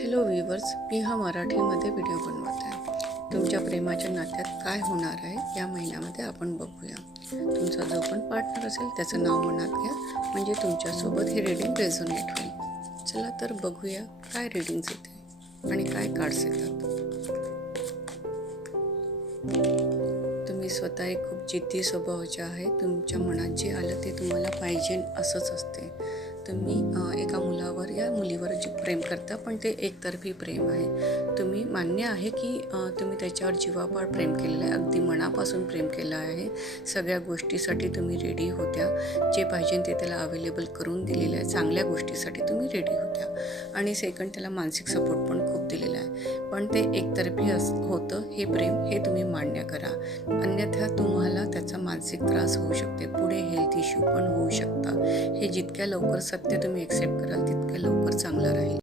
Hello viewers, मी हा मराठीमध्ये video बनवत आहे. तुमच्या प्रेमाच्या नात्यात काय होणार आहे या महिन्यामध्ये आपण बघूया. तुमचा जो पण पार्टनर असेल त्याचं नाव मनात घ्या, म्हणजे तुमच्यासोबत हे रीडिंग रेझोनेट होईल. चला तर बघूया काय रीडिंग्स येते आणि काय कार्ड्स येतात. तुम्ही स्वतः एक खूप जिद्दी स्वभावाचे आहे. तुमच्या मनात जे आलं ते तुम्हाला पाहिजे असंच असते. तुम्ही एका मुलावर या मुलीवर जे प्रेम करता, पण ते एकतर्फी प्रेम आहे. तुम्ही मान्य आहे की तुम्ही त्याच्यावर जीवापाड प्रेम केलेलं आहे, अगदी मनापासून प्रेम केलं आहे. सगळ्या गोष्टीसाठी तुम्ही रेडी होत्या, जे पाहिजे ते त्याला अवेलेबल करून दिलेलं आहे. चांगल्या गोष्टीसाठी तुम्ही रेडी होत्या आणि सेकंड त्याला मानसिक सपोर्ट पण खूप दिलेला आहे. पण ते एकतर्फी होतं हे प्रेम, हे तुम्ही मान्य करा. अन्यथा तुम्हाला त्याचा मानसिक त्रास होऊ शकते, पुढे हेल्थ इश्यू पण होऊ शकतात. हे जितक्या लवकर सत्य तुम्ही एक्सेप्ट कराल तितक्या लवकर चांगलं राहील.